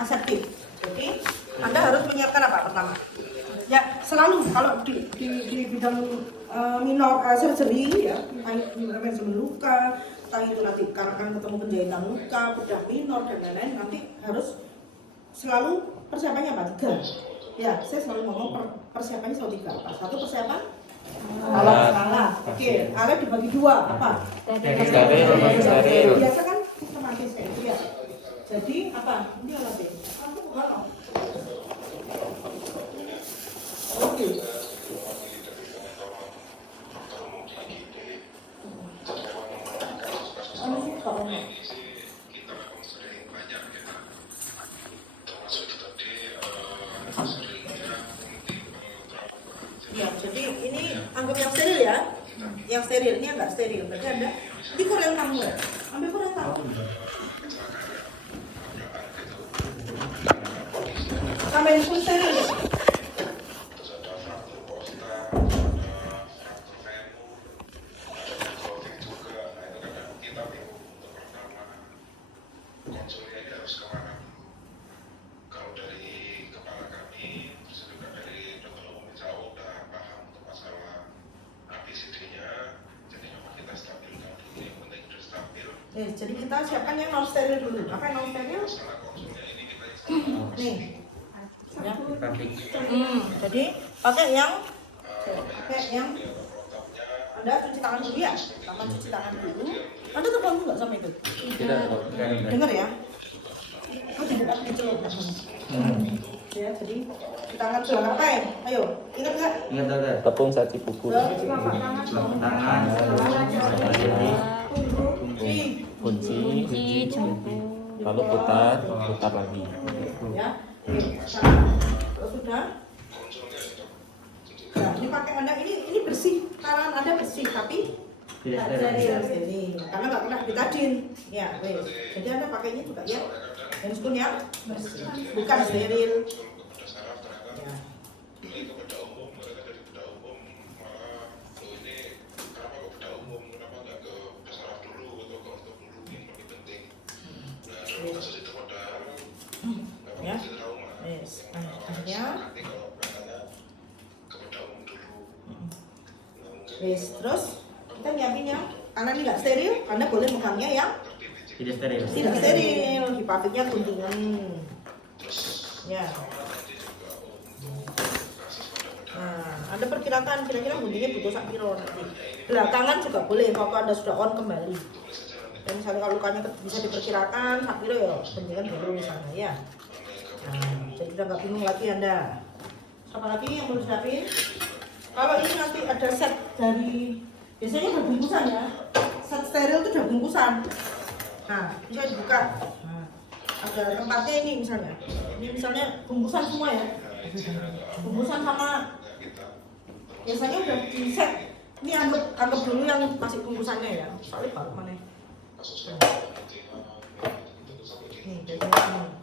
aseptik. Jadi Anda harus menyiapkan apa pertama? Ya selalu kalau di bidang minor surgery ya, manajemen luka, entah itu nanti karena akan ketemu penjahitan luka, bedah minor dan lain-lain, nanti harus selalu persiapannya apa? 3. Ya, saya selalu ngomong persiapannya selalu 3. Apa? 1 persiapan alat. Oke, alat dibagi 2 apa? Steril. Biasa kan sistematis kayak gitu ya. Jadi apa? Ini alatnya. Oke. Ya, jadi ini anggap yang steril ya. Yang steril, ini enggak steril. Berarti Anda di Korean tamu ya. Ambil Korean tamu. Sampai ini pun steril ya. Jadi kita siapkan yang non steril dulu. Apa yang non steril? Nih. Ya. Jadi pakai yang Anda cuci tangan dulu ya. Tangan cuci tangan dulu. Anda terganggu nggak sama itu? Tidak. Dengar ya. Oh tidak dicelup. Ya, jadi cuci tangan dulu ngapain? Ayo, ingat nggak? Ingat ada. Tepung saci pukul. Tangan. Kunci, lalu putar lagi. Ya, sekarang sudah. Nah, ini pakai Anda ini bersih, tangan Anda bersih tapi tidak steril, karena nggak pernah ditadin. Ya, wes. Jadi Anda pakainya juga ya, yang spoon yang bersih, bukan steril. Ya. Ya, yes. Akhirnya, yes. Terus kita nyiapin yang karena ini nggak steril, Anda boleh megangnya yang Tidak steril. tidak steril, di pabriknya guntingan. Ya. Nah, Anda perkirakan kira-kira guntingnya butuh sak piro nanti. Belakangan juga boleh kalau Anda sudah on kembali. Dan misalnya kalau lukanya bisa diperkirakan sak piro ya guntingan dulu misalnya ya. Nah, jadi udah nggak bingung lagi Anda. Apa lagi yang perlu disiapin? Kalau ini nanti ada set dari biasanya udah bungkusan ya. Set steril itu udah bungkusan. Nah, bisa dibuka. Nah, ada tempatnya ini misalnya. Ini misalnya bungkusan semua ya. Bungkusan sama biasanya udah di set. Ini anggap dulu yang masih bungkusannya ya. Soalnya baru mana? Nih, biasanya ini.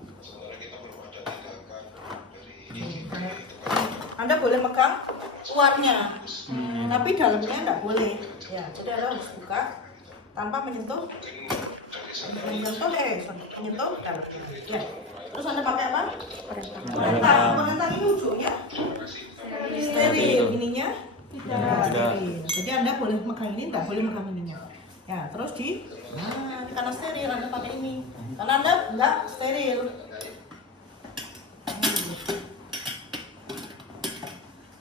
Anda boleh megang luarnya, tapi dalamnya enggak boleh. Ya, jadi Anda harus buka tanpa menyentuh dalamnya. Ya. Terus Anda pakai apa? Penentang ini ujungnya steril, ininya tidak steril. Jadi Anda boleh megang ini, enggak boleh megang ininya. Ya, terus nah, karena steril Anda pakai ini, karena Anda enggak steril.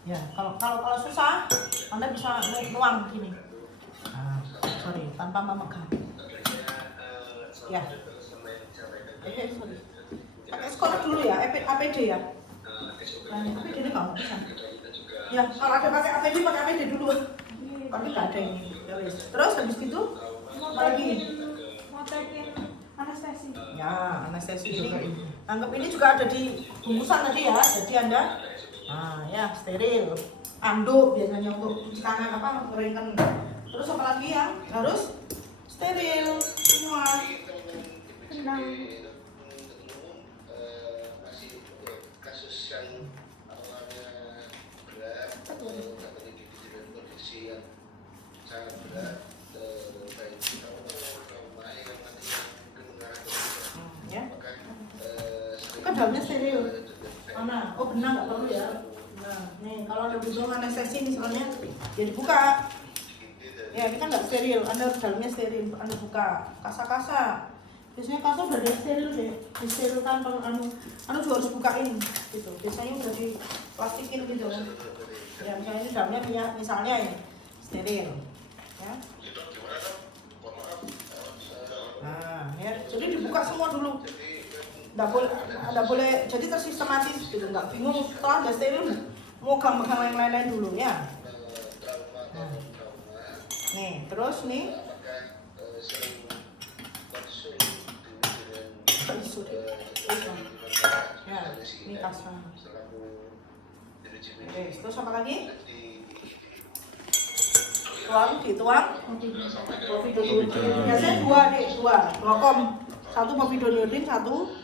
Ya, kalau susah, Anda bisa nuang gini. Nah, sorry, tanpa memegang. Ya. Sorry. Pakai sekolah dulu ya, APD ya. Nah, APD ini nggak bisa. Ya, kalau ada pakai APD dulu. Tapi nggak ada ini. Ya, terus habis itu apa lagi? Anestesi. Ya, anestesi ini. Anggap ini juga ada di bungkusan tadi ya. Jadi Anda ya steril, anduk biasanya untuk cuci tangan apa ngeringkan. Terus apa lagi yang harus steril semua. Tenang. Kasus yang awalnya berat atau dapat dipicu kondisi yang sangat berat, baik trauma yang nantinya mungkin mengarah ke Ya. apakah sering kan dalamnya steril. Mana? Oh benang nggak perlu ya. Nah, nih kalau ada butuh anestesi misalnya, ya dibuka. Ya ini kan nggak steril, Anda dalamnya steril, Anda buka. Kasa-kasa. Biasanya kasa udah ada steril deh, disterilkan kalau anu juga harus bukain gitu. Biasanya udah diplastikin gitu. Ya misalnya ini dalamnya misalnya ya steril. Ya. Nah, ya, jadi dibuka semua dulu. Nggak boleh jadi tersistematis gitu, nggak bingung setelah udah steril mau megang yang lain-lain dulu ya. Nah. Nih, terus nih. Ya, ini kasa. Oke, terus apa lagi? Dituang. Biasanya dua kom. Satu povidoniodin, satu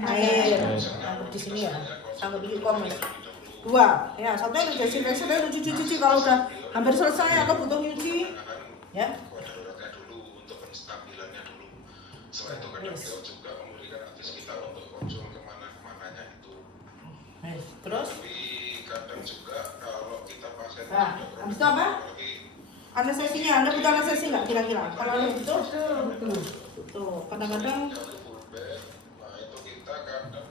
air. Sanggup di sini ya, sanggup di kom ya. Dua, ya satunya udah desinfeksi, udah cuci kalau udah hampir selesai atau butuh nyuci, ya. Setelah itu kadang kita juga memberikan akses kita untuk konsul kemana-kemananya itu. Terus? Tapi kadang juga kalau kita pasien Nah, habis itu apa? Anestesinya, Anda butuh anestesi nggak kira-kira? Kalau Anda butuh, butuh. Kadang-kadang nah itu kita kadang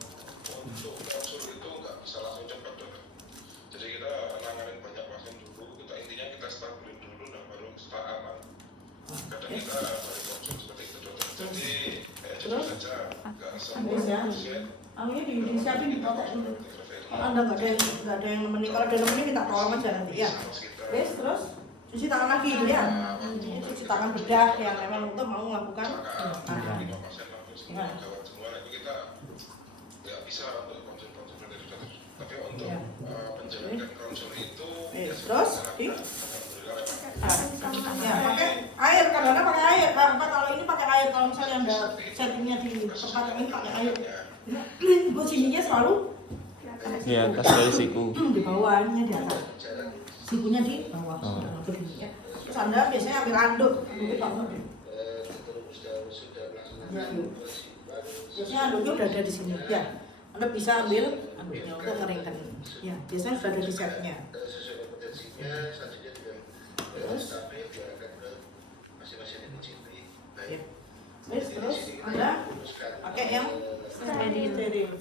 untuk konsul itu nggak bisa langsung cepat dong. Jadi kita nanganin banyak pasien dulu, intinya kita stabilin dulu, nah baru setelah aman. Kadang kita baru konsul seperti itu dokter. Jadi cepet saja, nggak semua pasien. ini disiapin di kotak dulu. Kalau Anda nggak ada yang nemenin, kalau ada yang nemenin minta tolong aja nanti ya. Terus cuci tangan lagi ya. Ini cuci tangan bedah yang memang untuk mau melakukan. Gawat semua itu kita nggak bisa untuk konsul-konsul seperti itu. Tapi untuk menjalankan konsul itu terus ya pakai air, kadang-kadang pakai air. Kalau ini pakai air, kalau misalnya Anda settingnya di tempat yang ini pakai air. Posisinya selalu Di atas dari siku. di bawahnya di atas. Sikunya di bawah. Ya. Terus Anda biasanya ambil anduk banget. Biasanya anduknya udah ada di sini. Ya. Anda bisa ambil anduknya untuk ngeringkan. Ya, biasanya sudah ada di setnya. Terus ya. Terus Anda pakai yang steril.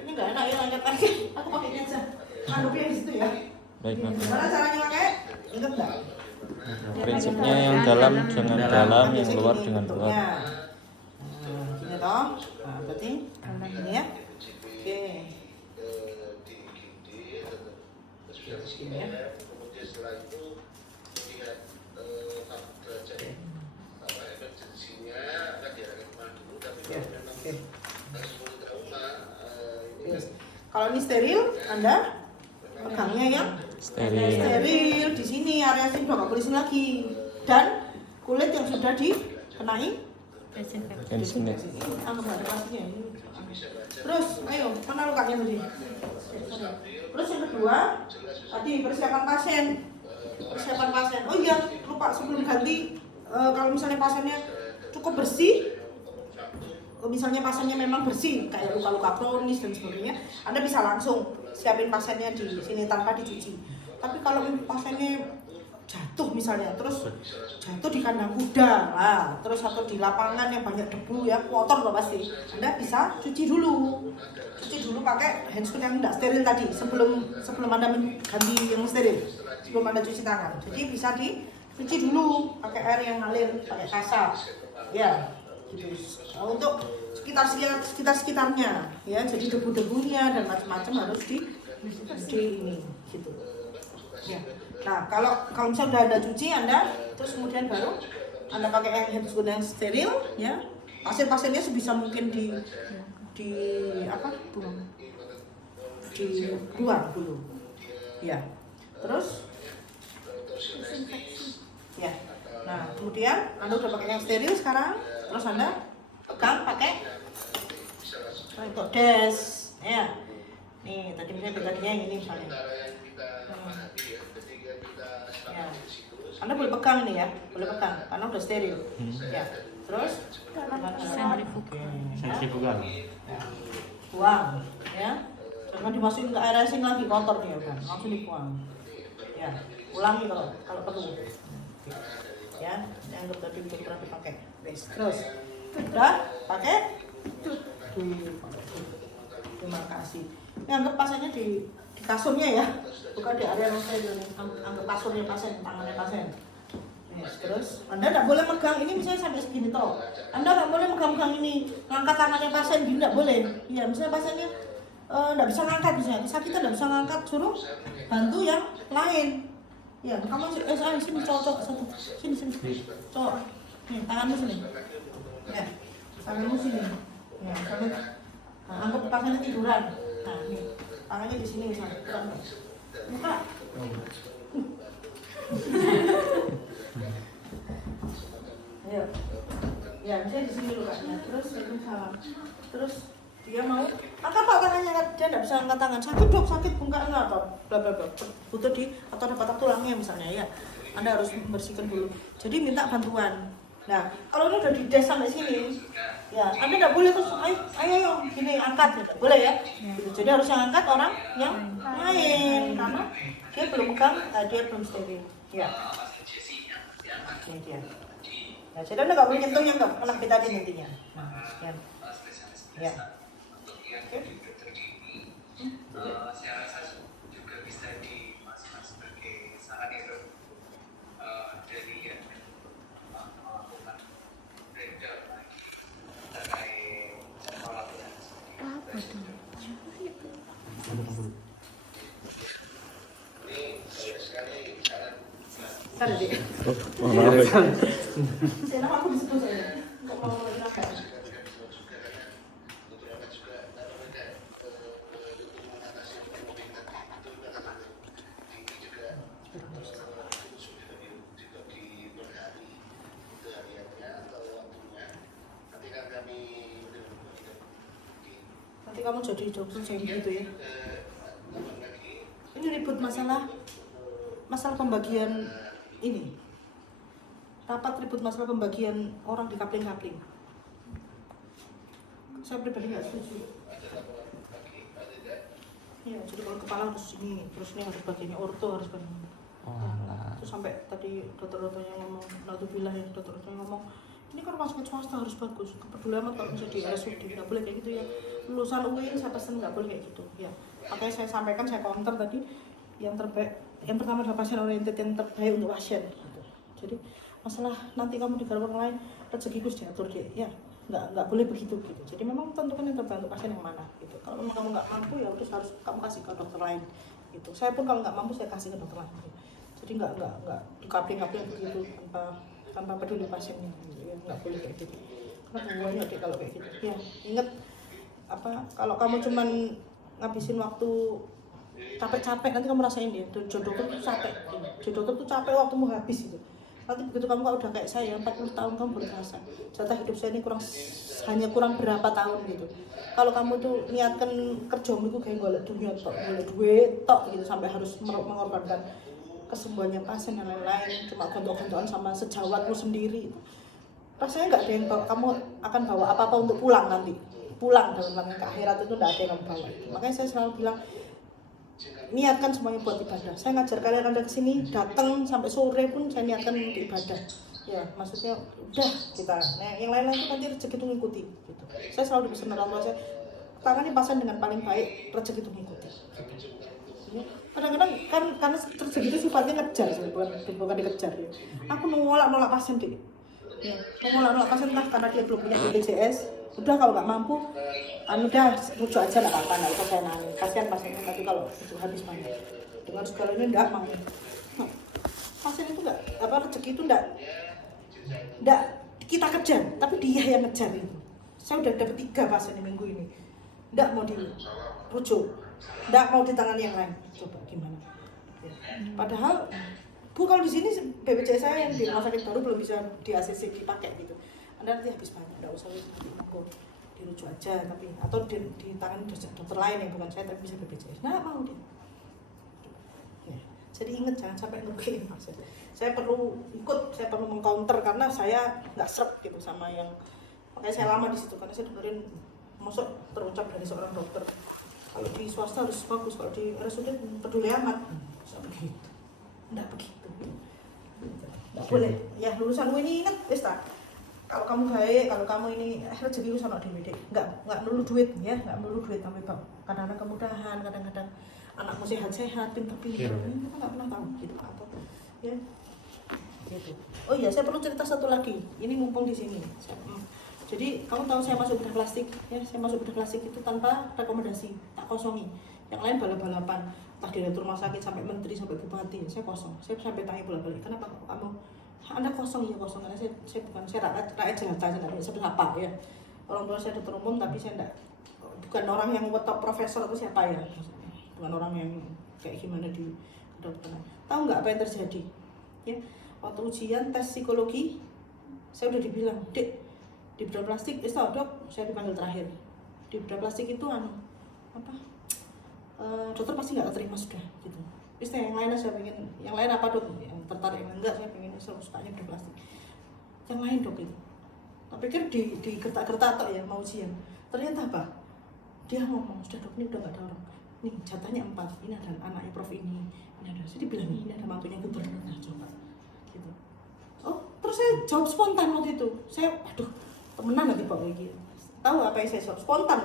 Ini nggak enak ya angkat pakai. Aku pakainya aja. Anduknya di situ ya. Baik, Mas. Gimana caranya pakai? Ingat nggak? Prinsipnya yang dalam jangan dalam, yang luar jangan luar. Nah, gini toh. Nah, berarti ini ya. Oke. Ini ya. Kemudian setelah itu melihat derajat emergensinya akan diarahkan kemana dulu, tapi kalau memang sesuatu trauma ini Kalau ini steril, Anda pegangnya yang steril di sini, area sini udah nggak boleh sini lagi, dan kulit yang sudah dikenai Desinfeksi. anggap ada pastinya ini. Terus, ayo mana lukanya tadi? Terus yang kedua, tadi persiapan pasien. Oh iya, lupa sebelum ganti, kalau misalnya pasiennya cukup bersih, misalnya pasiennya memang bersih, kayak luka-luka kronis dan sebagainya, Anda bisa langsung siapin pasiennya di sini tanpa dicuci. Tapi kalau pasiennya jatuh misalnya, terus jatuh di kandang kuda lah, terus atau di lapangan yang banyak debu ya, kotor loh pasti, Anda bisa cuci dulu pakai handscoon yang tidak steril tadi, sebelum Anda ganti yang steril, sebelum Anda cuci tangan. Jadi bisa dicuci dulu pakai air yang ngalir, pakai kasa ya gitu. Untuk sekitarnya ya, jadi debu-debunya dan macam-macam harus di ini gitu ya. Nah, kalau misalnya udah Anda cuci, Anda terus kemudian baru Anda pakai yang handscoon yang steril ya. Pasien-pasiennya sebisa mungkin dibuang dulu. Ya. Terus ya. Nah, kemudian Anda udah pakai yang steril sekarang, terus Anda pegang pakai untuk des ya. Nih, tadi misalnya yang ini misalnya. Ya. Anda boleh pegang ini ya, boleh pegang karena udah steril. Ya. Terus sentrifugal. Ya. buang, ya. Jangan dimasukin ke air racing lagi, kotor dia kan, langsung dibuang. Ya, ulangi kalau perlu. Ya, yang tadi untuk pernah dipakai. Terus, udah pakai. Terima kasih. Ini anggap pasiennya di kasurnya ya, bukan di area yang saya anggap kasurnya pasien, tangannya pasien. Yes, terus Anda tidak boleh megang ini misalnya sampai segini toh. Anda nggak boleh megang ini, ngangkat tangannya pasien gini tidak boleh. Iya, misalnya pasiennya nggak bisa ngangkat misalnya, sakitnya nggak bisa ngangkat, suruh bantu yang lain. Ya, kamu sini cocok satu, sini cocok. Nih tanganmu sini. Ya, tanganmu sini. Ya, sampai anggap pasiennya tiduran. Nah, nih tangannya di sini misalnya. Buka. Ayo. Ya, misalnya di sini lukanya. Terus salam. Terus dia mau angkat pak tangannya, dia tidak bisa angkat tangan. Sakit dok, sakit bengkaknya atau bla bla bla. Butuh atau ada patah tulangnya misalnya ya. Anda harus membersihkan dulu. Jadi minta bantuan. Nah, kalau ini udah dides sampai sini, ya Anda tidak boleh terus ayo gini angkat, gitu. Boleh ya? Gitu. Jadi harus yang angkat orang yang lain karena dia belum megang, dia belum steril. Ya. Ini dia. Nah, jadi Anda nggak boleh nyentuh yang kena betadin intinya. Nah, ya. Ya. Oke. Saya rasa juga bisa dimasukkan sebagai saran itu dari yang melakukan breakdown lagi terkait pelaporan. Apa tuh? Sana deh. Maaf. Saya nama aku disitu saya. Nggak mau lagi. Nanti kamu jadi dokter saya gitu ya. Ini ribut masalah pembagian ini. Rapat ribut masalah pembagian orang di kapling-kapling. Saya pribadi nggak setuju. Ya, jadi kalau kepala harus ini, terus ini harus bagiannya orto harus bagian. Terus sampai tadi dokter-dokternya ngomong, naudzubillah ya, dokter-dokternya ngomong, ini kan rumah sakit swasta harus bagus. Kepedulian amat kalau misalnya di RSUD nggak boleh kayak gitu ya. Lulusan UIN saya pesen nggak boleh kayak gitu. Ya, makanya saya sampaikan, saya counter tadi yang terbaik. Yang pertama adalah pasien oriented, yang terbaik untuk pasien. Gitu. Jadi masalah nanti kamu di garap orang lain rezekiku diatur deh. Ya, nggak boleh begitu gitu. Jadi memang tentukan yang terbaik untuk pasien yang mana gitu. Kalau memang kamu nggak mampu ya udah harus kamu kasih ke dokter lain gitu. Saya pun kalau nggak mampu saya kasih ke dokter lain gitu. Jadi nggak dikapling-kapling begitu tanpa peduli pasiennya gitu. Ya nggak boleh kayak gitu. Karena hubungannya deh kalau kayak gitu. Ya ingat kalau kamu cuman ngabisin waktu capek-capek, nanti kamu rasain deh. Jodoh tuh capek. Jodoh tuh capek waktumu habis gitu. Nanti begitu kamu kalau udah kayak saya 40 tahun kamu baru terasa jatah hidup saya ini hanya kurang berapa tahun gitu. Kalau kamu tuh niatkan kerjamu itu kayak golek dunia tok, golek duit tok gitu sampai harus mengorbankan kesembuhannya pasien dan lain-lain, cuma gontok-gontokan sama sejawatmu sendiri, rasanya nggak ada yang bawa, kamu akan bawa apa-apa untuk pulang nanti. Pulang dalam rangka ke akhirat itu nggak ada yang kamu bawa. Makanya saya selalu bilang niatkan semuanya buat ibadah. Saya ngajar kalian Anda kesini, datang sampai sore pun saya niatkan untuk ibadah. Ya, maksudnya udah kita. Nah, yang lain-lain itu nanti rezeki itu ngikuti. Gitu. Saya selalu dipesan orang tua saya, tangani pasien dengan paling baik, rezeki itu ngikuti. Gitu. Kadang-kadang kan karena rezeki itu sifatnya ngejar, bukan dikejar. Ya. Aku nolak pasien deh. Ya, nolak pasien entah karena dia belum punya BPJS. Udah kalau nggak mampu, udah rujuk aja nggak apa-apa, nggak usah saya nangis. Kasihan pasiennya tapi kalau itu habis banyak. Dengan segala ini nggak mau. Pasien itu nggak rezeki itu nggak kita kejar, tapi dia yang ngejar itu. Saya udah dapat 3 pasien di minggu ini, nggak mau dirujuk, nggak mau ditangani yang lain. Coba gimana? Ya. Padahal Bu kalau di sini BPJS saya yang di rumah sakit baru belum bisa di ACC dipakai gitu. Anda nanti habis banyak, nggak usah dirujuk aja, tapi atau di tangan dokter lain yang bukan saya tapi bisa BPJS. Nah mau dia. Ya. Jadi ingat jangan sampai ngerugiin pasien. Saya perlu ikut, saya perlu mengcounter karena saya nggak srek gitu sama yang, makanya saya lama di situ karena saya dengerin masuk terucap dari seorang dokter. Kalau di swasta harus bagus, kalau di RSUD peduli amat. Bisa begitu. Enggak begitu. Enggak boleh. Ya lulusanmu ini ingat wis ta. Kalau kamu baik, kalau kamu ini rezeki wis ana dhewe Dik. Enggak melulu duit ya, enggak melulu duit tapi kadang-kadang kemudahan, kadang-kadang anakmu sehat-sehat, pintar-pintar. Kita enggak pernah tahu gitu atau ya. Gitu. Oh iya, saya perlu cerita satu lagi. Ini mumpung di sini. Jadi kamu tahu saya masuk bedah plastik ya, saya masuk bedah plastik itu tanpa rekomendasi, tak kosongi. Yang lain balap-balapan, entah direktur rumah sakit sampai menteri sampai bupati, saya kosong. Saya sampai tanya bolak-balik, kenapa kamu Anda kosong? Ya kosong karena saya bukan rakyat jelata, saya tidak siapa ya. Orang tua saya dokter umum tapi saya tidak, bukan orang yang top profesor atau siapa ya, bukan orang yang kayak gimana di kedokteran. Tahu nggak apa yang terjadi? Ya, waktu ujian tes psikologi, saya udah dibilang, Dek, di bedah plastik, dok, saya dipanggil terakhir. Di bedah plastik itu dokter pasti nggak terima sudah, gitu. Yang lain saya pengen, yang lain apa dok? Yang tertarik enggak, saya pengen selalu sukanya bedah plastik. Yang lain dok itu. Tak pikir di gertak-gertak tok ya mau ujian. Ternyata apa? Dia ngomong, sudah dok, ini udah nggak ada orang. Nih jatahnya 4, ini ada anaknya prof ini ada. Saya dibilang ini ada mantunya gubernur, nah coba. Gitu. Oh, terus saya jawab spontan waktu itu. Saya, aduh, temenan nanti Pak gitu. Tahu apa yang saya jawab? Spontan.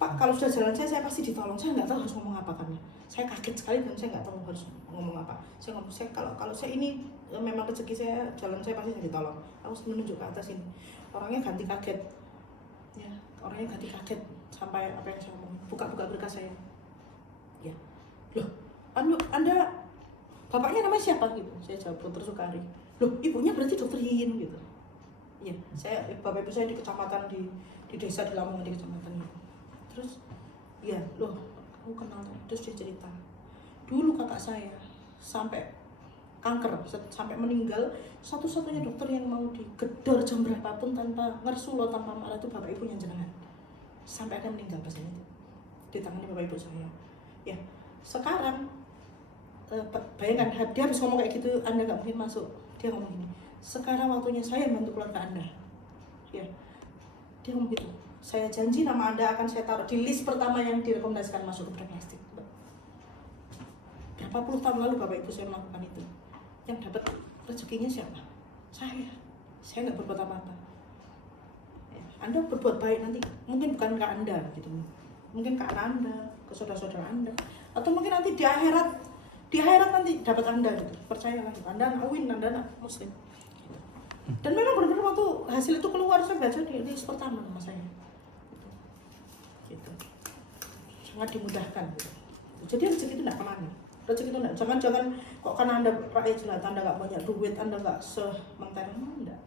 Pak, kalau sudah jalan saya pasti ditolong. Saya nggak tahu harus ngomong apa karena saya kaget sekali dan saya nggak tahu harus ngomong apa. Saya ngomong, kalau saya ini memang rezeki saya, jalan saya pasti ditolong. Aku menunjuk ke atas ini. Orangnya ganti kaget. Ya, orangnya ganti kaget sampai apa yang saya ngomong. Buka-buka berkas saya. Ya. Loh, Anda bapaknya namanya siapa gitu? Saya jawab Dr. Sukari. Loh, ibunya berarti Dr. Yin gitu. Iya, bapak ibu saya di kecamatan di desa di Lamongan di kecamatan itu. Terus, iya, loh, aku kenal. Terus dia cerita, dulu kakak saya sampai kanker, sampai meninggal, satu-satunya dokter yang mau digedor jam berapapun tanpa ngersulo, tanpa marah itu bapak ibunya jenengan. Sampai ada meninggal pasien itu di tangannya bapak ibu saya. Ya, sekarang bayangkan dia habis ngomong kayak gitu, Anda nggak mungkin masuk. Dia ngomong gini, sekarang waktunya saya bantu keluarga Anda. Ya, dia ngomong gitu. Saya janji nama Anda akan saya taruh di list pertama yang direkomendasikan masuk ke bedah plastik. Berapa puluh tahun lalu bapak ibu saya melakukan itu. Yang dapat rezekinya siapa? Saya nggak berbuat apa-apa. Ya, Anda berbuat baik nanti, mungkin bukan ke Anda gitu, mungkin ke anak Anda, ke saudara-saudara Anda, atau mungkin nanti di akhirat nanti dapat Anda gitu. Percayalah, Anda anak win, Anda anak muslim. Dan memang benar-benar waktu hasil itu keluar saya baca di list pertama sama saya. Gitu. Sangat dimudahkan gitu. Jadi rezeki itu tidak kemana. Rezeki itu tidak, jangan kok karena Anda rakyat jelata, Anda nggak banyak duit, Anda nggak sementara, enggak.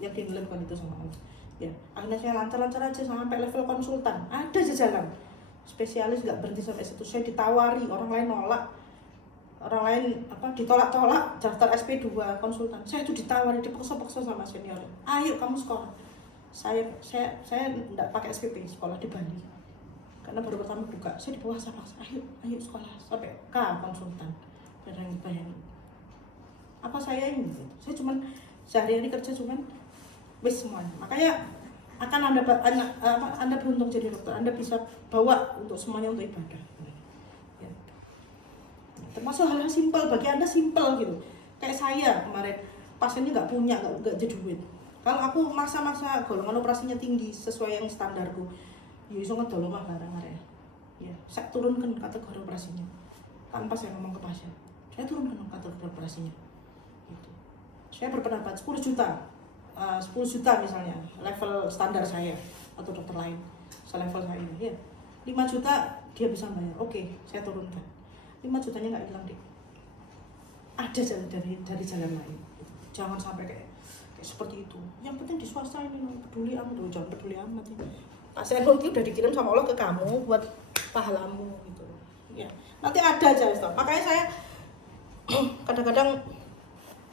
Yang dilakukan itu sama Allah. Ya, akhirnya saya lancar-lancar aja sampai level konsultan. Ada jalan spesialis nggak berhenti sampai situ. Saya ditawari, orang lain nolak, orang lain ditolak-tolak daftar SP2 konsultan. Saya itu ditawari, dipaksa-paksa sama senior. Ayo kamu sekolah. Saya enggak pakai SPP, sekolah di Bali. Karena baru pertama buka, saya di bawah paksa. Ayo sekolah sampai K konsultan. Bayangin. Apa saya ini? Saya cuman sehari-hari kerja cuman wis semuanya. Makanya akan Anda beruntung jadi dokter. Anda bisa bawa untuk semuanya untuk ibadah. Termasuk hal-hal simpel, bagi Anda simpel gitu. Kayak saya kemarin, pasiennya nggak punya, nggak ada duit. Kalau aku maksa-maksa golongan operasinya tinggi sesuai yang standarku, ya iso ngedol mah barang-barang. Ya, saya turunkan kategori operasinya. Tanpa saya ngomong ke pasien, saya turunkan kategori operasinya. Gitu. Saya berpendapat 10 juta misalnya, level standar saya atau dokter lain, selevel saya, ya 5 juta dia bisa bayar. Oke, saya turunkan. 5 jutanya nggak hilang deh. Ada jalan dari jalan lain. Jangan sampai kayak seperti itu. Yang penting di swasta ini peduli amat, jangan peduli amat ya. Pasien itu udah dikirim sama Allah ke kamu buat pahalamu gitu. Ya, nanti ada aja stop. Makanya saya kadang-kadang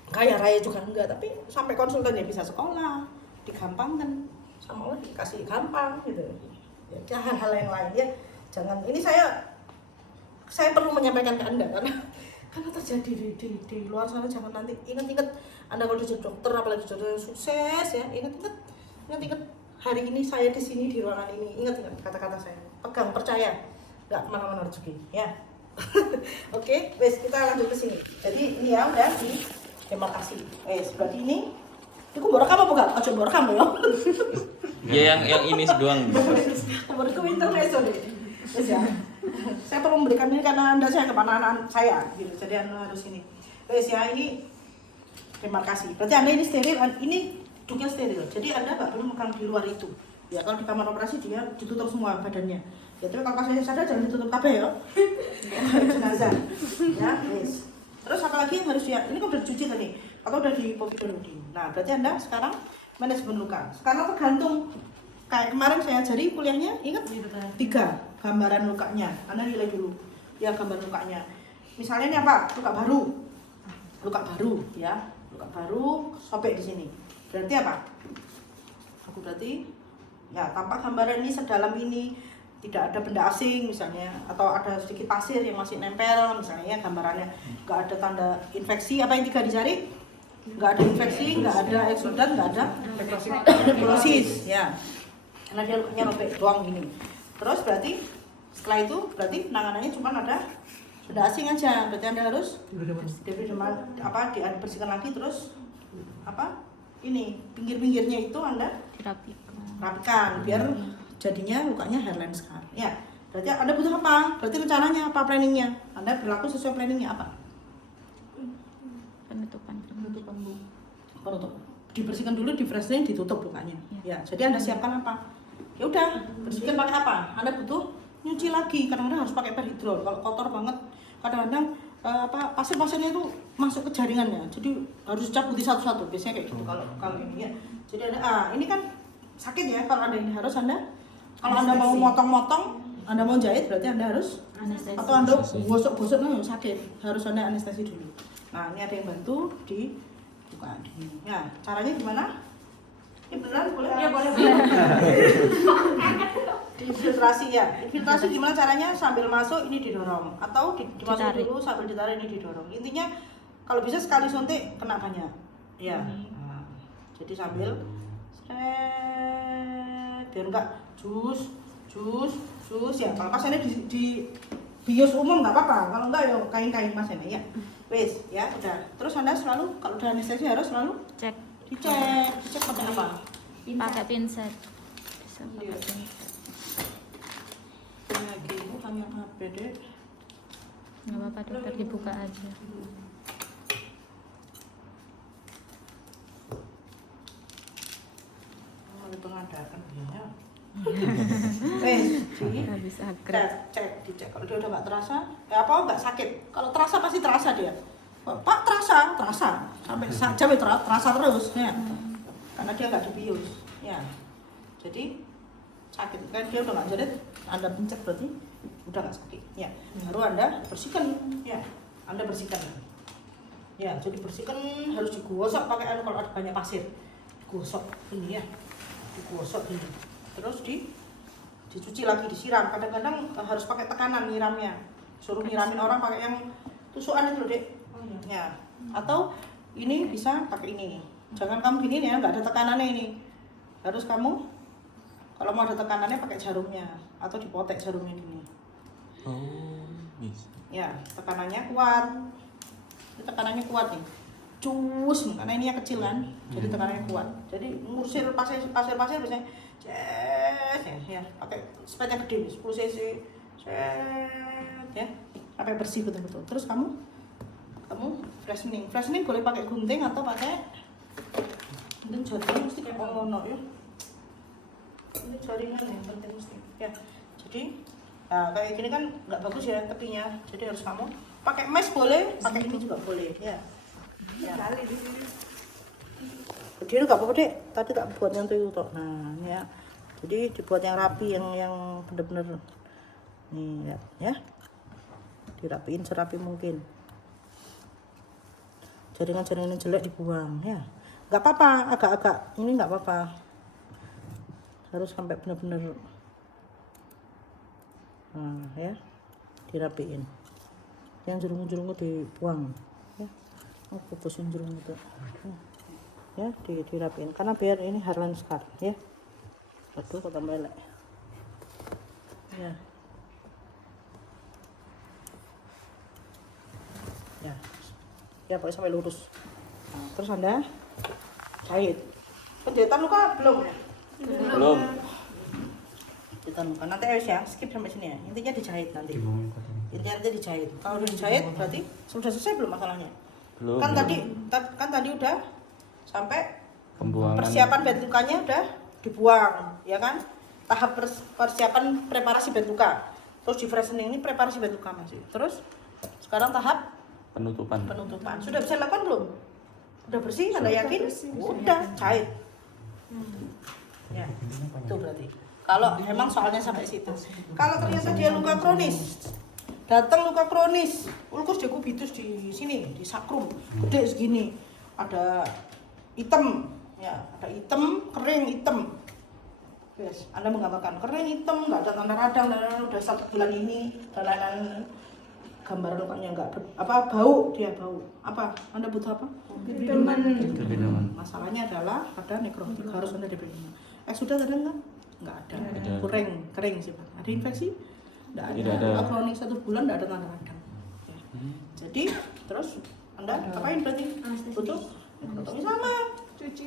kaya raya juga enggak, tapi sampai konsultan ya bisa sekolah, digampangkan sama Allah, dikasih gampang gitu. Ya, hal-hal yang lain ya. Jangan, ini saya perlu menyampaikan ke Anda karena terjadi di luar sana. Jangan nanti ingat-ingat Anda kalau jadi dokter, apalagi dokter yang sukses ya, ingat hari ini saya di sini di ruangan ini, ingat kata-kata saya, pegang, percaya, nggak kemana-mana rezeki ya. Oke, wes kita lanjut ke sini. Jadi ini ya udah di demarkasi. Berarti ini aku mau rekam apa enggak? Ojo mau rekam ya. Ya yang ini doang. Menurutku intermezzo deh. Wes ya. Saya perlu memberikan ini karena Anda saya kepanaan saya gitu. Jadi Anda harus ini. Wes ya, ini demarkasi. Berarti Anda ini steril, ini duknya steril. Jadi Anda nggak perlu megang di luar itu. Ya kalau di kamar operasi dia ditutup semua badannya. Ya tapi kalau pasien sadar jangan ditutup kabeh ya. Jenazah. Ya, wes. Terus apa lagi yang harus ya? Ini kan udah dicuci tadi. Atau udah di povidoludin. Nah, berarti Anda sekarang manajemen luka. Sekarang tergantung kayak kemarin saya ajari kuliahnya, ingat 3 gambaran lukanya. Anda nilai dulu. Ya, gambar lukanya. Misalnya ini apa? Luka baru. Luka baru, ya. Luka baru sobek di sini. Berarti apa? Aku berarti ya tampak gambaran ini sedalam ini, tidak ada benda asing misalnya, atau ada sedikit pasir yang masih nempel misalnya ya, gambarannya nggak ada tanda infeksi. Apa yang 3 dicari? Nggak ada infeksi, nggak ada eksudan, nggak ada nekrosis ya, karena dia lukanya robek doang gini. Terus berarti setelah itu berarti penanganannya cuma ada benda asing aja. Berarti Anda harus dibersihkan lagi. Terus apa ini pinggir-pinggirnya itu Anda rapikan biar jadinya lukanya hairline scar ya. Berarti Anda butuh apa? Berarti rencananya apa, planningnya? Anda berlaku sesuai planningnya apa? Penutup. Dibersihkan dulu, di freshening, ditutup lukanya ya. Jadi Anda siapkan apa? Ya udah, bersihkan pakai apa? Anda butuh nyuci lagi, kadang-kadang harus pakai perhidrol. Kalau kotor banget kadang-kadang pasir-pasirnya itu masuk ke jaringannya, jadi harus dicap putih satu-satu, biasanya kayak gitu kalau ini ya. Jadi ada ini kan sakit ya, kalau Anda ini harus Anda, kalau Anda mau motong-motong, Anda mau jahit, berarti Anda harus anestesi. Atau Anda gosok-gosok sakit, harus Anda anestesi dulu. Nah, ini ada yang bantu di buka ini. Nah, caranya gimana? Ini beneran boleh? Iya, boleh. Infiltrasi ya. Infiltrasi gimana caranya? Sambil masuk ini didorong atau dimasuk dulu sambil ditarik ini didorong. Intinya kalau bisa sekali suntik kena banyak. Ya. Nah, jadi sambil biar enggak jus ya. Kalau pasiennya di bios umum nggak apa-apa. Kalau enggak ya kain-kain pasiennya ya. Wes ya udah. Terus Anda selalu kalau udah anestesi harus selalu dicek pakai apa? Pakai pinset. Bisa pakai pinset. Lagi itu hanya apa deh? Nggak apa-apa dokter, dibuka aja. Itu ngadakan ya. Dicek. Kalau dia udah nggak terasa, ya apa nggak sakit. Kalau terasa pasti terasa dia. Pak terasa sampai jam itu terasa terus ya. Karena dia nggak dibius ya. Jadi sakit kan dia udah nggak jerit, Anda pencet berarti udah nggak sakit ya. Baru Anda bersihkan ya. Anda bersihkan ya. Jadi bersihkan harus digosok pakai kalau ada banyak pasir, digosok ini ya, digosok ini. Terus dicuci lagi, disiram. Kadang-kadang harus pakai tekanan nyiramnya. Suruh nyiramin orang pakai yang tusukan itu loh, Dek. Ya. Atau ini bisa pakai ini. Jangan kamu gini ya, nggak ada tekanannya ini. Harus kamu kalau mau ada tekanannya pakai jarumnya atau dipotek jarumnya gini. Oh, bisa. Ya, tekanannya kuat. Ini tekanannya kuat nih. Cus, karena ini yang kecil kan. Jadi tekanannya kuat. Jadi ngusir pasir biasanya ya, pakai spet yang gede 10 cc. Ya, sampai bersih betul-betul. Terus kamu freshening. Freshening boleh pakai gunting atau pakai gunting jaringan mesti kayak ngono ya. Ini jaringan yang penting mesti. Ya. Jadi nah, kayak gini kan nggak bagus ya tepinya. Jadi harus kamu pakai mesh boleh, pakai ini juga boleh ya. Ya. Jadi nggak apa-apa Dek, tadi tak buat yang itu toh. Nah ini ya, jadi dibuat yang rapi, yang bener-bener nih ya, dirapiin serapi mungkin. Jaringan-jaringan yang jelek dibuang ya, nggak apa-apa, agak-agak ini nggak apa-apa, harus sampai bener-bener ya, dirapiin. Yang jerung-jerung dibuang ya, putusin jerung itu. Ya dirapiin karena biar ini hairline scar ya. Aduh, kok tambah elek. Ya. Ya. Ya, pokoknya sampai lurus. Nah, terus Anda jahit. Penjahitan luka belum ya? Belum. Penjahitan luka. Nanti ya, skip sampai sini ya. Intinya dijahit nanti. Intinya nanti dijahit. Kalau udah dijahit berarti sudah selesai belum masalahnya? Belum. Kan tadi udah sampai Pembuangan. persiapan bed lukanya udah dibuang, ya kan? Tahap persiapan preparasi bed luka. Terus di freshening ini preparasi bed luka masih. Terus sekarang tahap Penutupan. Sudah bisa dilakukan belum? Udah bersih? Anda yakin? Udah, jahit. Ya, itu berarti. Kalau emang soalnya sampai situ. Kalau ternyata dia luka kronis, datang luka kronis, ulcus decubitus di sini, di sakrum, gede segini, ada hitam, ya, ada hitam, kering hitam. Yes, Anda menggambarkan kering hitam, nggak ada tanda radang, udah 1 bulan ini, dan lain-lain. Gambar lukanya bau, dia bau. Apa? Anda butuh apa? Kebenaran. Masalahnya adalah ada nekrotik, harus Anda diberikan. Sudah ada enggak? Enggak ada. Kering sih, Pak. Ada infeksi? Tidak ada. Kronik 1 bulan enggak ada tanda radang. Ya. Jadi, terus Anda apain berarti? Butuh nekrotomi sama. Cuci.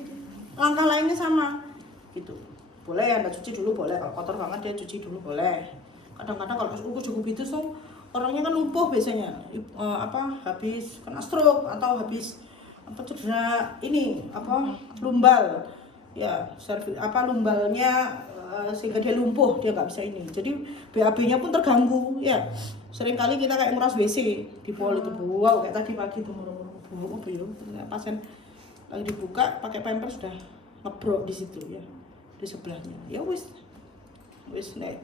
Langkah lainnya sama. Gitu. Boleh Anda cuci dulu, boleh. Kalau kotor banget dia cuci dulu, boleh. Kadang-kadang kalau cukup itu orangnya kan lumpuh biasanya, habis kena stroke atau habis cedera ini lumbal, ya lumbalnya sehingga dia lumpuh, dia nggak bisa ini. Jadi BAB-nya pun terganggu, ya. Seringkali kita kayak nguras WC di pol itu, wow kayak tadi pagi tuh pasien lagi dibuka pakai pampers sudah ngebrok di situ ya, di sebelahnya. Ya wis nek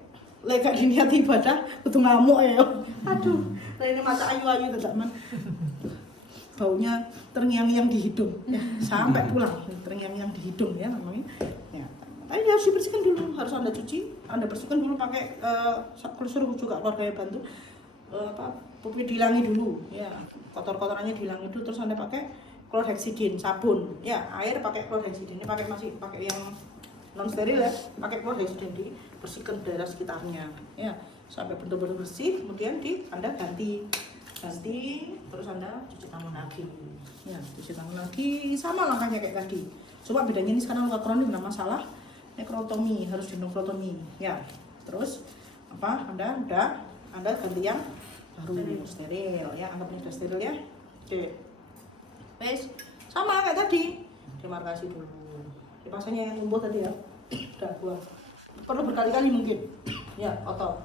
lek gak diniat ibadah kudu ngamuk ya. Aduh, ini masa ayu-ayu teman. Baunya terngiang-ngiang di hidung ya, sampai pulang terngiang-ngiang di hidung ya namanya. Ya. Tapi harus dibersihkan dulu, harus Anda cuci, Anda bersihkan dulu pakai suruh juga keluarganya bantu. Pupi dilangi dulu ya. Kotor-kotorannya dilangi dulu, terus Anda pakai chlorhexidine sabun. Ya, air pakai chlorhexidine. Ini masih pakai yang non steril ya, pakai chlorhexidine, dibersihkan daerah sekitarnya ya sampai benar-benar bersih. Kemudian Anda ganti, terus Anda cuci tangan lagi ya, cuci tangan lagi sama langkahnya kayak tadi, cuma bedanya ini sekarang luka kronik, nggak masalah nekrotomi, harus dinekrotomi ya. Terus Anda ganti yang baru steril ya, anggap ini udah steril ya. Oke, wes sama kayak tadi, demarkasi dulu. Pasangnya yang lumpuh tadi ya, udah buang. Perlu berkali-kali mungkin, ya otot.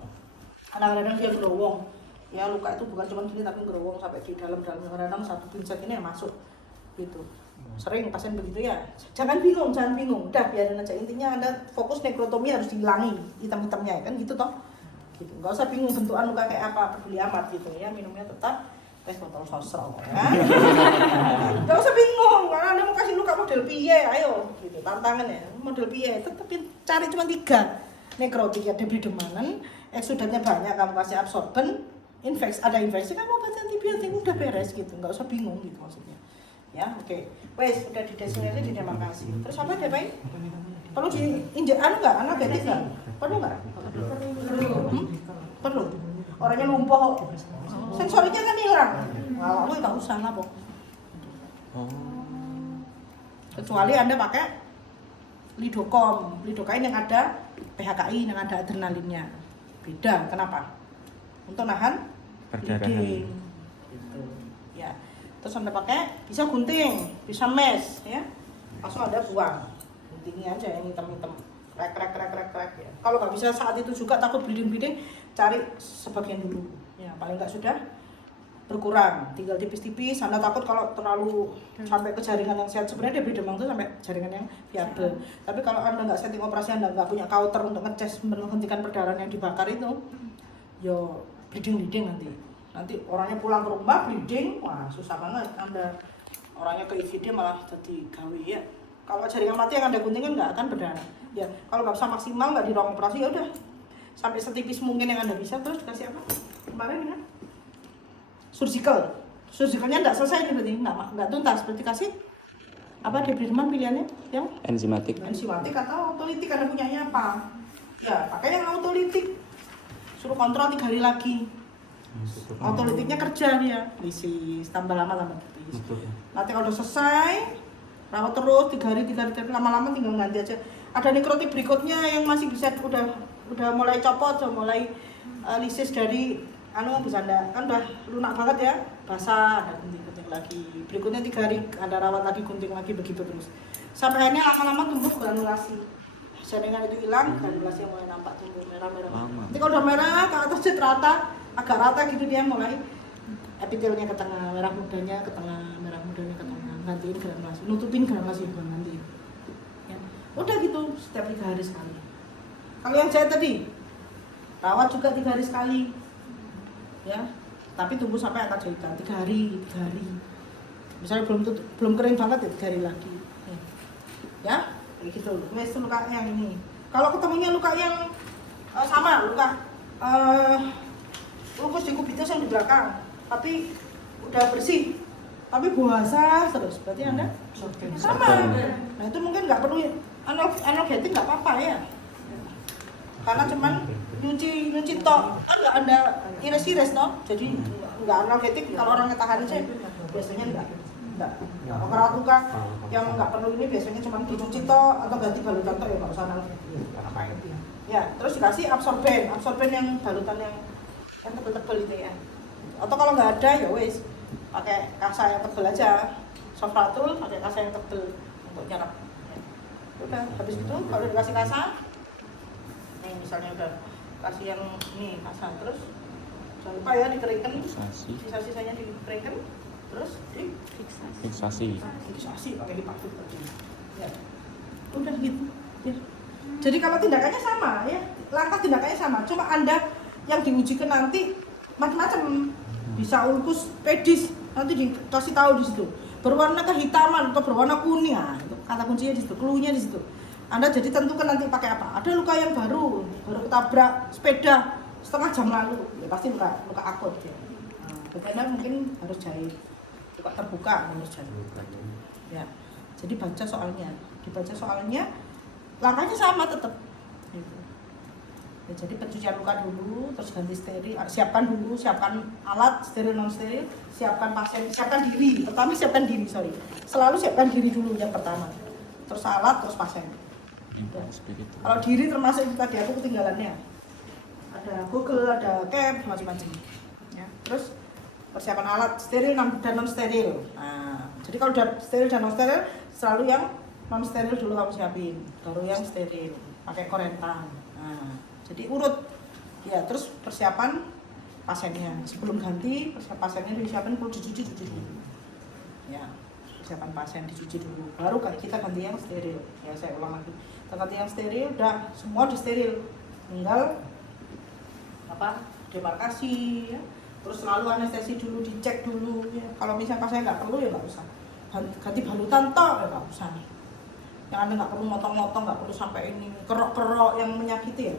Kadang-kadang dia gerowong, ya luka itu bukan cuma gini tapi gerowong sampai di dalam. Kadang-kadang 1 pinset ini yang masuk, gitu. Sering pasien begitu ya. Jangan bingung. Udah biarin aja. Intinya Anda fokus nekrotomi harus dihilangi hitam-hitamnya, kan gitu toh. Gitu. Nggak usah bingung bentukan luka kayak apa, peduli amat gitu ya. Minumnya tetap tes botol sosro ya. Gak usah bingung, karena Anda mau kasih luka model piye, ayo gitu, tantangan ya, model piye, tapi cari cuma 3 nekrotik ya, debridemanen, eksudatnya banyak, kamu kasih absorben, ada infeksi, kamu obat antibiotik, udah beres gitu, nggak usah bingung gitu maksudnya ya. Oke, wes udah didesinasi, didemarkasi. Terus apa deh Pak? Perlu diinjek nggak, anestetik nggak? Perlu nggak? Perlu. Orangnya lumpuh, sensornya kan hilang. Wah, kamu nggak usah ngapa. Kecuali Anda pakai lidocaine yang ada PHKI, yang ada adrenalinnya. Beda, kenapa? Untuk nahan bleeding. Gitu. Ya. Terus Anda pakai bisa gunting, bisa mesh, ya. Langsung Anda buang. Guntingnya aja yang hitam-hitam. Krek ya. Kalau nggak bisa saat itu juga takut bleeding, cari sebagian dulu. Ya, paling nggak sudah berkurang, tinggal tipis-tipis. Anda takut kalau terlalu sampai ke jaringan yang sehat, sebenarnya debridemang itu sampai jaringan yang viable. Tapi kalau Anda nggak setting operasi, Anda nggak punya kauter untuk ngecas menghentikan perdarahan yang dibakar itu, yo bleeding nanti orangnya pulang ke rumah bleeding, wah susah banget. Anda orangnya ke IGD malah jadi gawe ya. Kalau jaringan mati yang Anda gunting kan nggak akan berdarah. Ya, kalau nggak bisa maksimal, nggak di ruang operasi, ya udah sampai setipis mungkin yang Anda bisa. Terus dikasih apa? Kemarin kan? Surgicalnya nggak selesai nih berarti, nggak tuntas. Berarti kasih Apa di Birman pilihannya? Yang Enzimatik. enzimatik atau autolitik, Anda punyanya apa? Ya, pakai yang autolitik. Suruh kontrol 3 hari lagi. Autolitiknya kerja dia, lisis, tambah lama tambah lisis. Nanti kalau udah selesai, rawat terus 3 hari, lama-lama tinggal ganti aja. Ada nekrotik berikutnya yang masih bisa udah mulai copot, udah mulai lisis dari bisa Anda, kan udah lunak banget ya, basah, ada gunting-gunting lagi. Berikutnya 3 hari Anda rawat lagi, gunting lagi, begitu terus. Sampai akhirnya lama-lama tumbuh granulasi. Jaringan itu hilang, granulasi mulai nampak tumbuh merah-merah. Nanti kalau udah merah ke atas rata, agak rata gitu dia mulai epitelnya ke tengah, merah mudanya ke tengah, gantiin granulasi, nutupin granulasi bukan nanti. Ya. Udah gitu setiap 3 hari sekali. Kalau yang jahit tadi, rawat juga 3 hari sekali. Ya, tapi tunggu sampai angkat jahitan 3 hari. Misalnya belum kering banget ya 3 hari lagi. Ya, kayak gitu. Wes luka yang ini. Kalau ketemunya luka yang sama, luka lupus di kubitus yang di belakang, tapi udah bersih, tapi basah terus, berarti Anda sama. Nah itu mungkin nggak perlu analgetik, nggak apa-apa ya, karena cuman nyuci tok, kan nggak Anda iris no, jadi nggak analgetik. Kalau orang ketahan sih biasanya nggak. Kalau perawat luka yang nggak perlu ini biasanya cuma dicuci tok atau ganti balutan tok ya nggak usah analgetik. Ya, terus dikasih absorben yang balutan yang tebel-tebel itu ya. Atau kalau nggak ada ya wes pakai kasa yang tebel aja, Sofratul pakai kasa yang tebel untuk nyerap. Udah habis itu kalau dikasih kasa, nih misalnya udah kasih yang ini kasa, terus jangan lupa ya dikeringkan, sisa-sisanya dikeringkan, terus Fiksasi. pakai dipakut tadi. Ya, udah gitu. Ya. Jadi kalau tindakannya sama ya, langkah tindakannya sama, cuma Anda yang diujikan nanti macam-macam, bisa ulkus, pedis, nanti dikasih tahu di situ berwarna kehitaman atau berwarna kuning, itu kata kuncinya di situ, cluenya di situ. Anda jadi tentukan nanti pakai apa. Ada luka yang baru ketabrak sepeda setengah jam lalu, ya pasti luka akut ya. Anda mungkin harus jahit, luka terbuka harus jahit. Ya, jadi dibaca soalnya. Langkahnya sama tetap. Gitu. Ya, jadi pencucian luka dulu, terus ganti steril, siapkan alat steril non steril, siapkan pasien, siapkan diri. Pertama siapkan diri, selalu siapkan diri dulu yang pertama. Terus alat, terus pasien. Ya. Kalau diri termasuk itu tadi aku ketinggalannya. Ada Google, ada cap, macam-macam. Ya. Terus persiapan alat steril dan non steril. Nah, jadi kalau udah steril dan non steril, selalu yang non steril dulu kamu siapin, baru yang steril pakai korentan. Nah, jadi urut ya. Terus persiapan pasiennya sebelum ganti, pasiennya disiapin perlu dicuci dulu ya. Persiapan pasien dicuci dulu, baru kita ganti yang steril ya. Saya ulang lagi, kita ganti yang steril, udah semua di steril, tinggal demarkasi ya. Terus selalu anestesi dulu, dicek dulu ya. Kalau misalnya pasien nggak perlu ya nggak usah, ganti balutan tok ya nggak usah. Yang Anda nggak perlu motong-motong, nggak perlu sampai ini kerok-kerok yang menyakiti ya,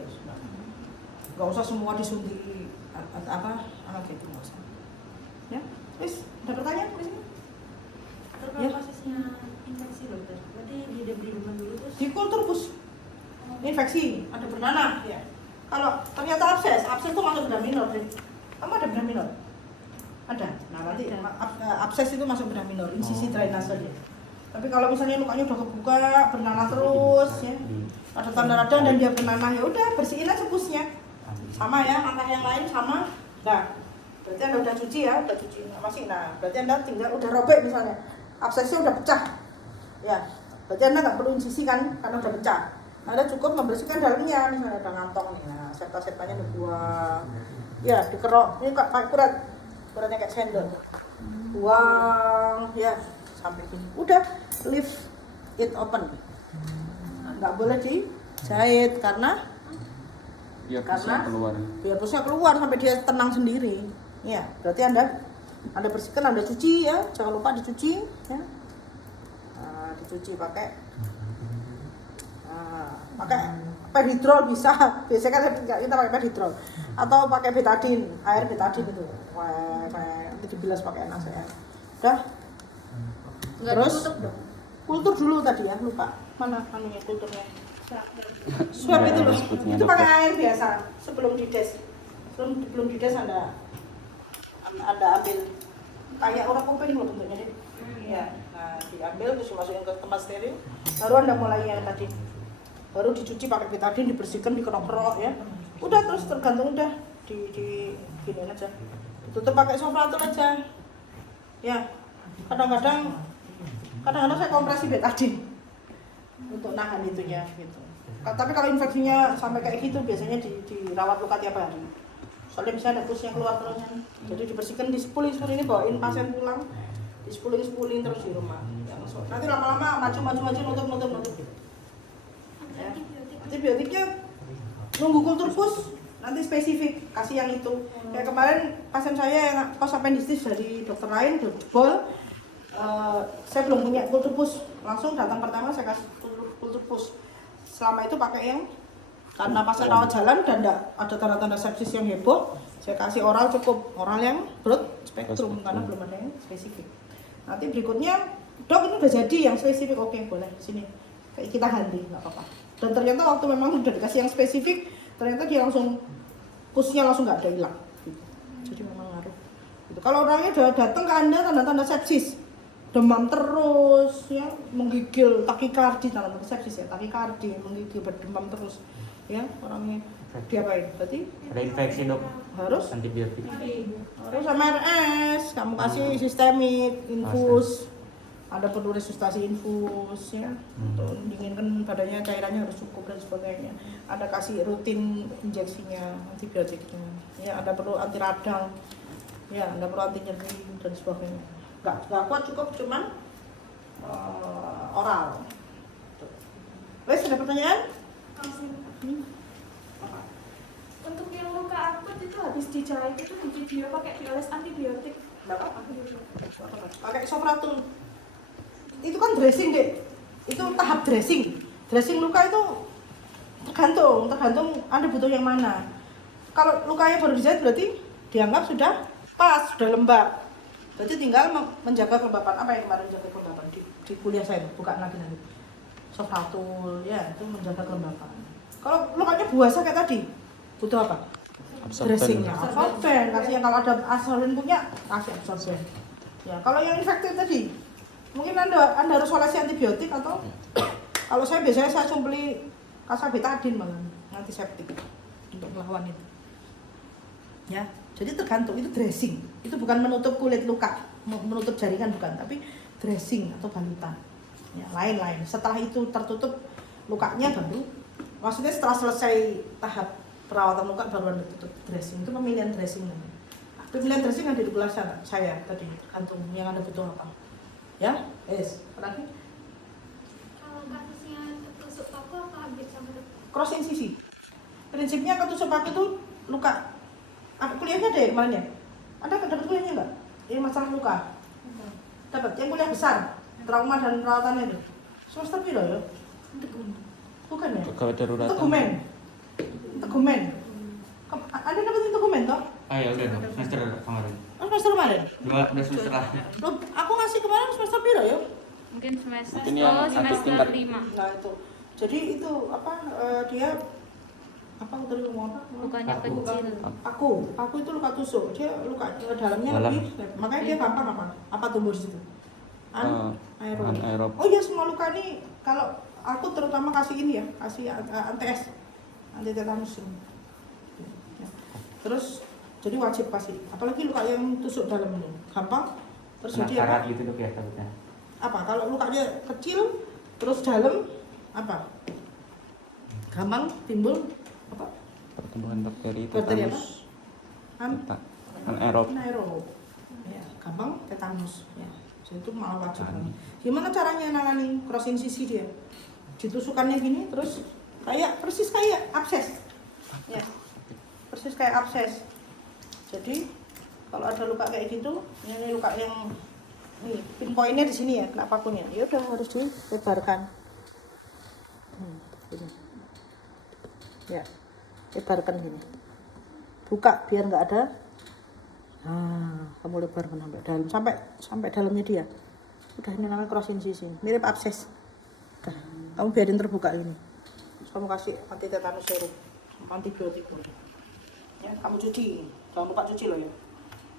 nggak usah semua disuntik analgetik, nggak usah. Ya, terus ada pertanyaan di sini? Kalau prosesnya infeksi dokter, berarti didiemin dulu terus Dikultur pus, infeksi, ada bernanah ya. Kalau ternyata abses itu masuk bedah minor, kamu ada bedah minor? Ada. Nah nanti abses itu masuk bedah minor, insisi drainase ya. Tapi kalau misalnya lukanya udah kebuka, bernanah terus ya, ada tanda radang dan dia bernanah, ya udah bersihin aja pusnya. Sama ya, angka yang lain sama. Nah, berarti Anda udah cuci ya, masih. Nah, berarti Anda tinggal udah robek misalnya, absesnya udah pecah. Ya, berarti Anda nggak perlu insisi kan, karena udah pecah. Anda cukup membersihkan dalamnya, misalnya ada ngantong nih, nah septa-septanya dibuang. Ya, dikerok, ini pakai kuratnya kayak sendok. Buang, ya. Sampai sini udah leave it open, nggak boleh dijahit karena biar pusnya keluar sampai dia tenang sendiri ya. Berarti anda bersihkan, Anda cuci ya, jangan lupa dicuci ya. Dicuci pakai pedidrol bisa, biasanya kan kita pakai pedidrol atau pakai betadine, air betadine itu nanti dibilas pakai NaCl. Udah. nggak Terus ditutup dong? Kultur dulu tadi ya, lupa. Mana anunya kulturnya? Swab itu loh. Sebutnya Itu apa? pakai air biasa sebelum dides. Sebelum dides Anda ambil kayak orang kuping loh bentuknya deh. Iya. Nah, diambil terus dimasukin ke tempat steril. Baru Anda mulai yang tadi. Baru dicuci pakai betadine, dibersihkan, dikerok-kerok ya. Udah terus tergantung udah di gini aja. Tutup pakai sofratul aja. Ya. Kadang-kadang saya kompresi betadine untuk nahan itunya gitu. Tapi kalau infeksinya sampai kayak gitu biasanya dirawat luka tiap hari. Soalnya bisa ada pusnya keluar terus. Jadi dibersihkan, disepulin ini bawain pasien pulang, disepulin terus di rumah. Nanti lama-lama maju nutup gitu. Ya. Antibiotiknya nunggu kultur pus nanti spesifik kasih yang itu. Kayak kemarin pasien saya yang pos appendicitis dari dokter lain bol. Saya belum punya kultur pus, langsung datang pertama saya kasih kultur pus. Selama itu pakai yang karena pasien rawat jalan dan tidak ada tanda-tanda sepsis yang heboh, saya kasih oral cukup, oral yang broad spektrum karena belum ada yang spesifik. Nanti berikutnya, dok ini udah jadi yang spesifik, oke boleh sini kita ganti nggak apa-apa. Dan ternyata waktu memang udah dikasih yang spesifik, ternyata dia langsung pusnya langsung nggak ada hilang. Gitu. Jadi memang ngaruh. Gitu. Kalau orangnya udah datang ke Anda tanda-tanda sepsis, demam terus, ya, menggigil, takikardi, tanda-tanda sepsis ya, takikardi, menggigil, berdemam terus, ya orangnya diapain? Berarti ada infeksi dok, harus antibiotik. harus MRS, kamu kasih sistemik, infus, ada perlu resusitasi infus, ya, untuk dinginkan badannya, cairannya harus cukup dan sebagainya. Ada kasih rutin injeksinya, antibiotiknya, ya, ada perlu anti radang, ya, ada perlu anti nyeri dan sebagainya. Nggak kuat cukup cuman oral. Wes ada pertanyaan? Untuk yang luka akut itu habis dijahit itu di video pakai dioles antibiotik. Nggak apa-apa. Pakai sofratul. Itu kan dressing deh. Itu tahap dressing. Dressing luka itu tergantung Anda butuh yang mana. Kalau lukanya baru dijahit berarti dianggap sudah pas, sudah lembab. Berarti tinggal menjaga kelembapan. Apa yang kemarin menjaga kelembapan di kuliah saya, bukan lagi nanti. Sofratul, ya itu menjaga kelembapan. Kalau lukanya buasa kayak tadi, butuh apa? Dressingnya, absorben. Kasih yang kalau ada absorben punya, kasih absorben. Ya, kalau yang infektif tadi, mungkin anda harus olesi antibiotik atau kalau saya biasanya saya beli kasabetadin malah antiseptik untuk melawan itu. Ya, jadi tergantung itu dressing. Itu bukan menutup kulit luka, menutup jaringan bukan, tapi dressing atau balutan. Ya, lain-lain. Setelah itu tertutup lukanya baru, maksudnya setelah selesai tahap perawatan luka baru ada tutup dressing. Itu pemilihan dressing namanya. Pemilihan dressing ada di kelas saya tadi, tergantung yang Anda butuh apa. Ya, lagi. Kalau kasusnya ketusuk paku apa hampir sama Cross incisi. Prinsipnya ketusuk paku itu luka. Kuliahnya deh kemarin ya? Anda dapat kuliahnya nggak? Ini masalah luka. Dapat yang kuliah besar, trauma dan perawatannya itu. Semester berapa ya? Bukan ya? Pegawai darurat. Tegumen. Anda dapat tegumen toh? Ah ya udah dok, semester kemarin. Oh, semester kemarin? Udah semester lah. Loh, aku ngasih kemarin semester berapa ya? Mungkin semester Mungkin yang satu semester tingkat. 5. Nah itu. Jadi itu apa? Dia apa tadi ngomong apa? Bukannya kecil. Aku itu luka tusuk. Dia luka dalamnya Dalam. lebih. Makanya dia gampang apa tumbuh di situ. Aerob. Anaerob. Oh iya, semua luka ini kalau aku terutama kasih ini ya, kasih anti-S, anti tetanus ini. Ya. Terus jadi wajib kasih. Apalagi luka yang tusuk dalam ini, gampang terjadi Karat apa? gitu dok ya takutnya. Apa? Kalau lukanya kecil terus dalam apa? Gampang timbul apa? Pertumbuhan bakteri Bakteri apa? tetanus. Anaerob. Anaerob. Ya, gampang tetanus. Ya. Jadi itu malah wajib. Gimana caranya nangani cross incisi dia? Ditusukannya gini terus kayak persis kayak abses. Ya. Persis kayak abses. Jadi kalau ada luka kayak gitu, ini luka yang nih pinpointnya di sini ya, kena pakunya. Ya udah harus dilebarkan. Gini. Ya, lebarkan gini. Buka biar nggak ada. Kamu lebarkan sampai dalam, sampai dalamnya dia. Udah, ini namanya cross incisi, mirip abses. Udah, kamu biarin terbuka ini. Terus kamu kasih anti tetanus serum, antibiotik. Ya, kamu cuci, jangan lupa cuci loh ya.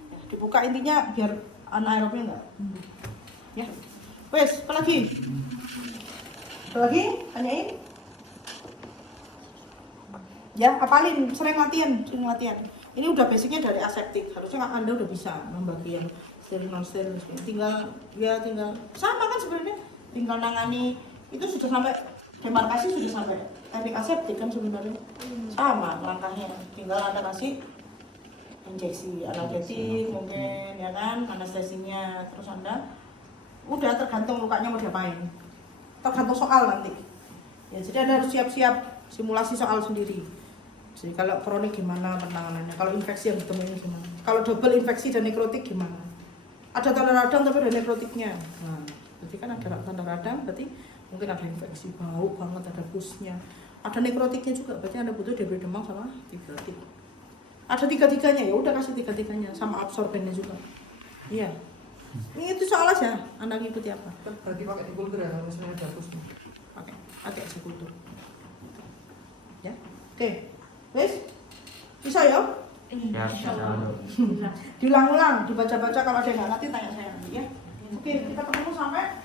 Ya, dibuka intinya biar anaerobnya enggak. Ya, wes, apa lagi? Apa lagi? Tanyain. Ya, apalin, sering latihan. Ini udah basicnya dari aseptik, harusnya Anda udah bisa membagi yang steril non steril. Tinggal sama kan sebenarnya, tinggal nangani itu sudah sampai demarkasi, sudah sampai teknik aseptik kan sebenarnya sama langkahnya. Tinggal Anda kasih injeksi analgetik mungkin ya kan, anestesinya, terus Anda udah tergantung lukanya mau diapain, tergantung soal nanti. Ya, jadi Anda harus siap-siap simulasi soal sendiri. Jadi kalau kronik gimana penanganannya, kalau infeksi yang ditemuin gimana, kalau double infeksi dan nekrotik gimana, ada tanda radang tapi ada nekrotiknya. Nah, berarti kan ada tanda radang, berarti mungkin ada infeksi, bau banget, ada pusnya, ada nekrotiknya juga, berarti Anda butuh debri demam sama antibiotik. Ada tiga-tiganya, ya udah kasih tiga-tiganya sama absorbennya juga. Iya. Ini itu soal aja, Anda ngikuti apa? Berarti pakai dikultur ya, kalau misalnya ada pusnya. Pakai dikultur. Ya, oke. Wes, bisa ya? Siap. Diulang-ulang, dibaca-baca, kalau ada yang nggak ngerti tanya saya nanti ya. Oke, kita ketemu sampai